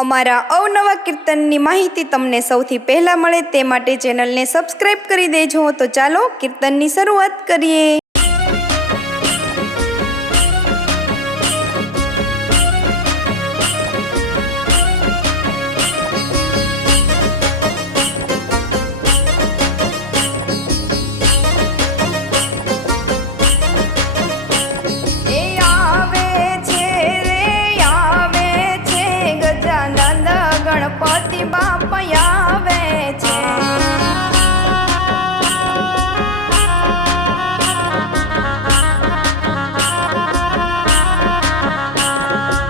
અમારા અવનવા કીર્તનની માહિતી તમને સૌથી પહેલાં મળે તે માટે ચેનલને સબસ્ક્રાઈબ કરી દેજો। તો ચાલો કીર્તનની શરૂઆત કરીએ। गणपति बाप आवे छे,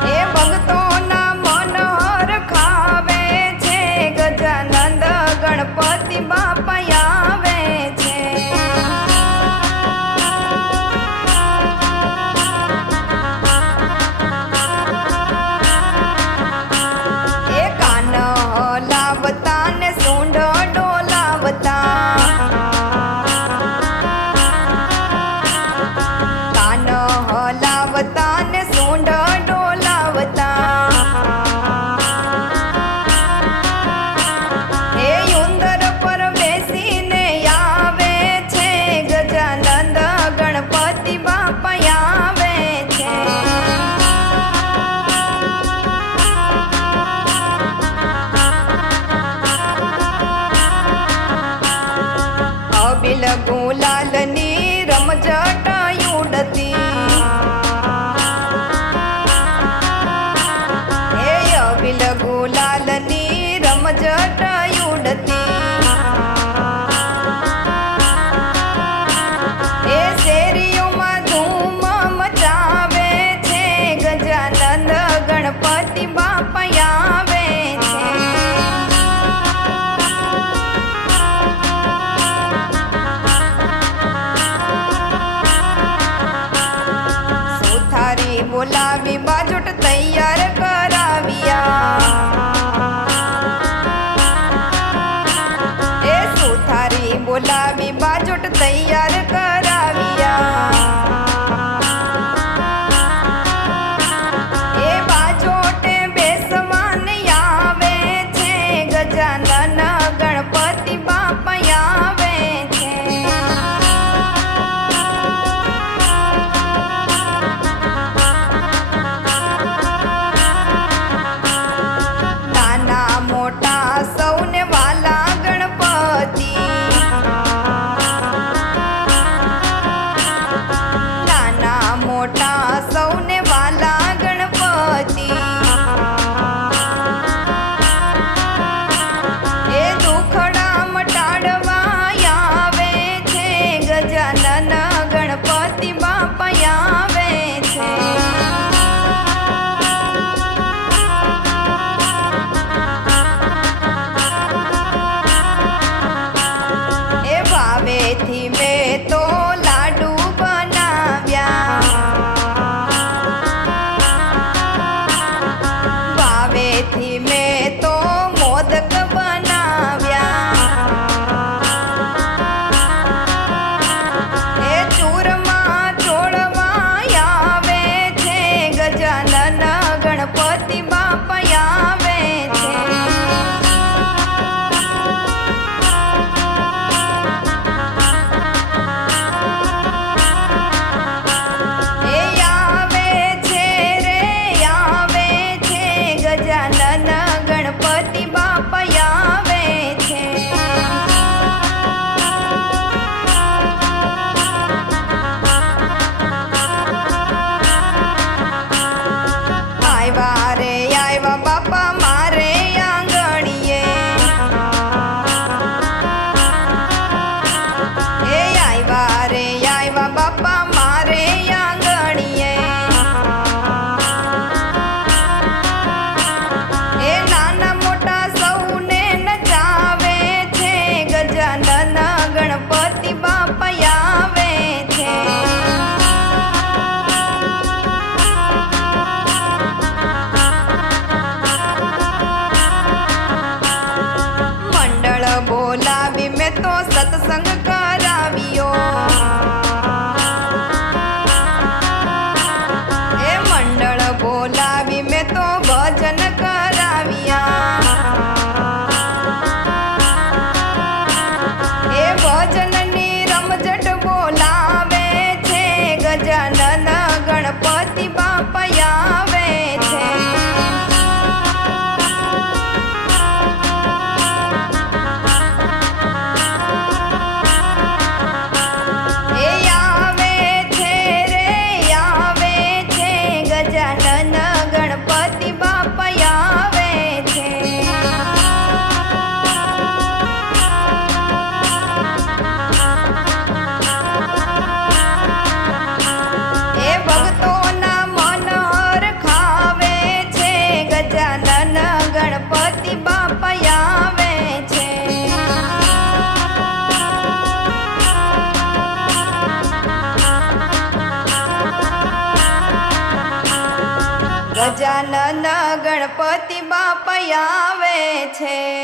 ए भक्तोना मन हरखावे छे, गजानंद गणपति बाप आवे छे। ने सूंड डोलावता, कान हलावता ने सूंड डोलावता, हे उंदर पर बेसीने आवे छे, गजानंद गणपति बाप आवे छे। अबिल गुलाल नी रमझट उड़ती, हे अबिल गुलाल नी रमझट उड़ती, हे शेरियों में धूम मचावे छे, गजानंद गणपति बाप आवे छे। बोलावी बाजोट तैयार कराविया, ए सुथारी बोलावी बाजोट तैयार कराविया, ए बाजोटे बेसवान आवे छे, गजानन गणपति बाप आवे छे। सौने वाला गणपति, नाना मोटा सौने वाला गणपति, ए दुखड़ा मटाड़वा आवे छे, गजानन गणपति बाप आवे छे। थी मैं तो लाडू बनाव्या, भावे थी मैं तो मोदक बनाव्या, ए चूरमा चोड़वा आवे छे, गजानन गणपति बाप आवे छे। गजानन गणपति बाप आवे छे। आयवा रे आयवा बापा मारे आंगणीए, ए आयवा रे आयवा बापा मारे आंगणीए, नाना मोटा सौने नचावे छे, गजानन गणपति बाप आवे छे। मंडल बोलावी में तो सत्संग करावियो, ए मंडल बोलावी में तो भजन कराविया। ગણપતિ બાપા આવે છે